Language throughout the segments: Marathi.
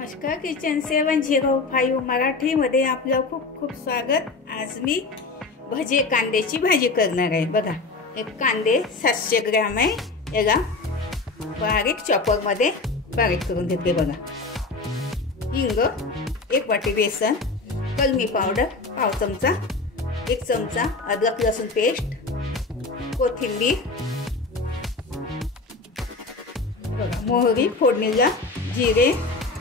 नमस्कार, किचन 705 मराठीमध्ये आपलं खूप खूप स्वागत। आज मी भजे कांद्याची भाजी करणार आहे। बघा, एक कांदे 700 ग्रॅम आहे, याला बारीक चॉपरमध्ये बारीक करून घेते। बघा, हिंग, 1 वाटी बेसन, कलमी पावडर पाव चमचा, 1 चमचा अद्रक लसूण पेस्ट, कोथिंबीर, बघा मोहरी फोडणीला, जिरे,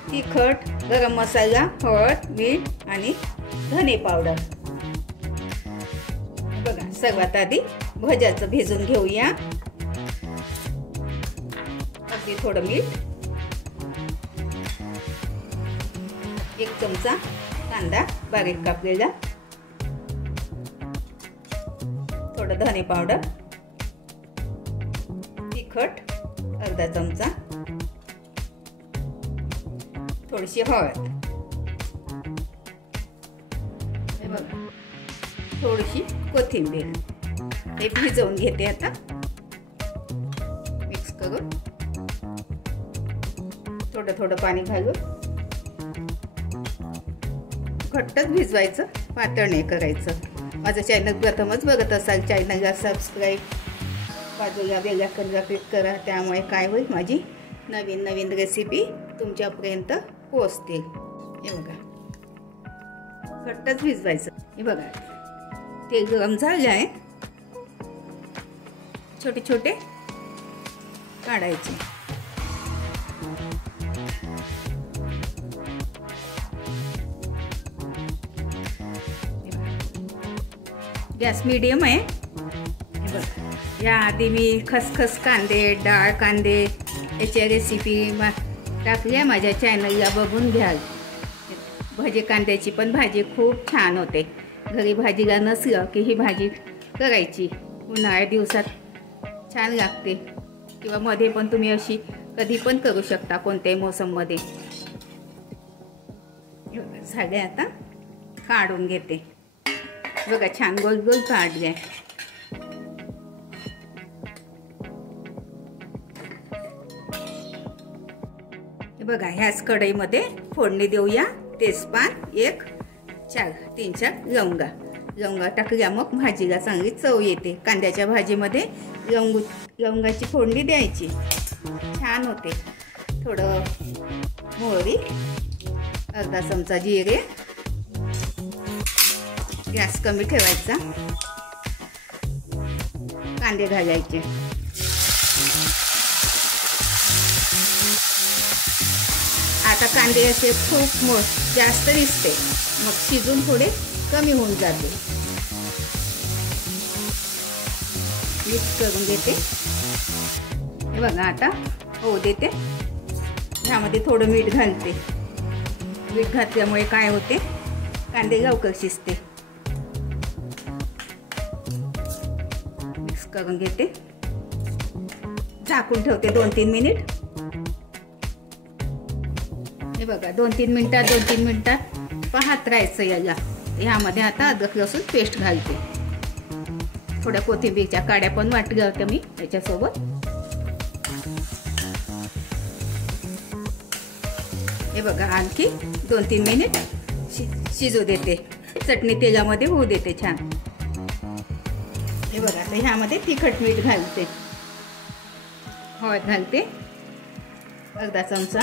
तिखट, गरम मसाला, हळद, मीठ आणि धने पावडर। बघा, सर्वात आधी भज्याचं भिजून घेऊया। अगदी थोडं मीठ, 1 चमचा कांदा बारीक कापलेला, थोडं धने पावडर, तिखट अर्धा चमचा, थोडीशी हळद, हे बघा थोडीशी कोथिंबीर। हे भिजवून घेते आता, मिक्स करून थोडं थोडं पाणी घालून घट्टच भिजवायचं, पातळ नाही करायचं। माझं चॅनल प्रथमच बघत असाल, चॅनलला सबस्क्राईब, बाजूला बेल आयकॉनला क्लिक करा, त्यामुळे काय होईल, माझी नवीन नवीन रेसिपी तुमच्यापर्यंत पोहोचतील। हे बघा, घट्टच भिजवायचं। हे बघा, तेल गरम झालं आहे, छोटे छोटे काढायचे। गॅस मीडियम आहे। हे बघा, याआधी मी खसखस कांदे, डाळ कांदे याची रेसिपी टाकली माझ्या चॅनलला, बघून घ्याल। भजे कांद्याची पण भाजी खूप छान होते। घरी भाजीला नसलं की ही भाजी करायची, उन्हाळ्या दिवसात छान लागते, किंवा मध्ये पण तुम्ही अशी कधी पण करू शकता, कोणत्याही मोसममध्ये। झाले, आता काढून घेते। बघा, छान गोल गोल काढले। बघा, ह्याच कढईमध्ये फोडणी देऊया। तेजपान 1, 3-4 लवंगा टाकल्या, मग भाजीला चांगली चव येते। कांद्याच्या भाजीमध्ये लवंगाची फोडणी द्यायची, छान होते। थोडं मोहरी, अर्धा चमचा जिरे, गॅस कमी ठेवायचा, कांदे घालायचे। आता कांदे असे खूप जास्त दिसते, मग शिजून थोडे कमी होऊन जाते। मिक्स करून घेते। हे बघा, आता होऊ देते। ह्यामध्ये थोडं मीठ घालते। मीठ घातल्यामुळे काय होते, कांदे लवकर शिजते। मिक्स करून घेते, झाकून ठेवते 2-3 मिनिट। हे बघा, 2-3 मिनिटात पाहत राहायचं याला। ह्यामध्ये आता अद्रक लसूण पेस्ट घालते, थोड्या कोथिंबीरच्या काड्या पण वाटल्या होत्या मी याच्यासोबत। हे बघा, आणखी 2-3 मिनिट शिजू देते, चटणी तेलामध्ये होऊ देते छान। हे बघा, आता ह्यामध्ये तिखट मीठ घालते, हळद घालते अर्धा चमचा,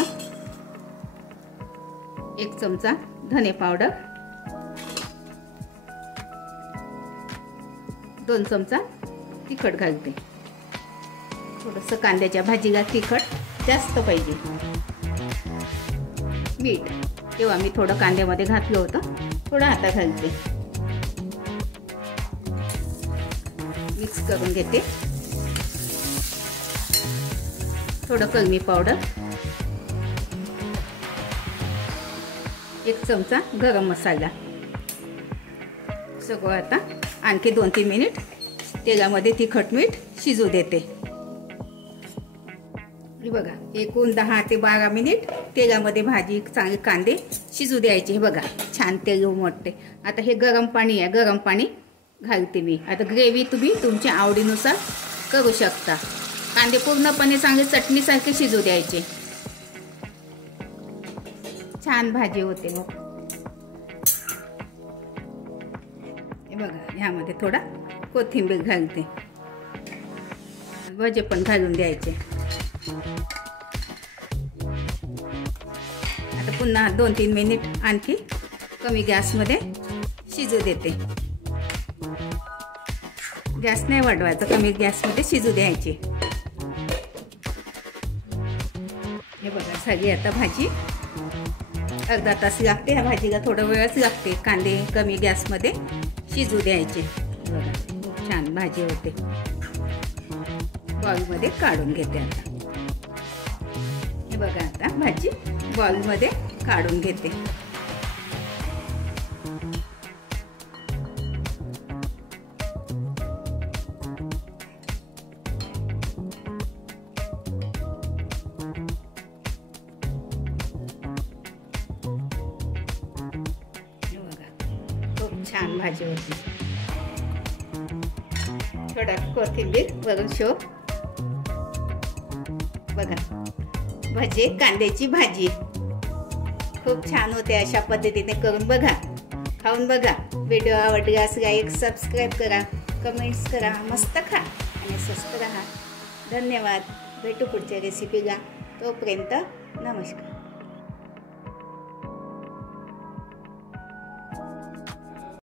1 चमचा धने पावडर, 2 चमचा तिखट घालते। थोडंसं कांद्याच्या भाजीला तिखट जास्त पाहिजे। मीठ तेव्हा मी थोडं कांद्यामध्ये घातलं होतं, थोडं आता घालते। मिक्स करून घेते। थोडं कलमी पावडर, 1 चमचा गरम मसाला, सगळं आता आणखी 2-3 मिनिट तेलामध्ये तिखट मीठ शिजू देते। हे बघा, एकूण 10 ते 12 मिनिट तेलामध्ये भाजी चांगली कांदे शिजू द्यायचे। हे बघा, छान तेल उमटते। आता हे गरम पाणी आहे, गरम पाणी घालते मी। आता ग्रेव्ही तुम्ही तुमच्या आवडीनुसार करू शकता। कांदे पूर्णपणे चांगले चटणीसारखे शिजू द्यायचे। छान भाजी होते मग। हे बघा, ह्यामध्ये थोडा कोथिंबीर घालते, भजे पण घालून द्यायचे। आता पुन्हा 2-3 मिनिट आणखी कमी गॅसमध्ये शिजू देते। गॅस नाही वाढवायचा, कमी गॅसमध्ये शिजू द्यायचे। हे बघा, झाली आता भाजी। अर्धा तास लागते ह्या भाजीला, थोडा वेळच लागते। कांदे कमी गॅसमध्ये शिजू द्यायचे। बघा, खूप छान भाजी होते। बॉलमध्ये काढून घेते आता। हे बघा, आता भाजी बॉलमध्ये काढून घेते। खूप छान भाजी होती। थोडा कोथिंबीर वरून शो। बघा, भजे कांद्याची भाजी खूप छान होते। अशा पद्धतीने करून बघा, खाऊन बघा। व्हिडिओ आवडल्यास लाईक, सबस्क्राईब करा, कमेंट्स करा, मस्त खा आणि स्वस्त राहा। धन्यवाद। भेटू पुढच्या रेसिपीला, तोपर्यंत नमस्कार।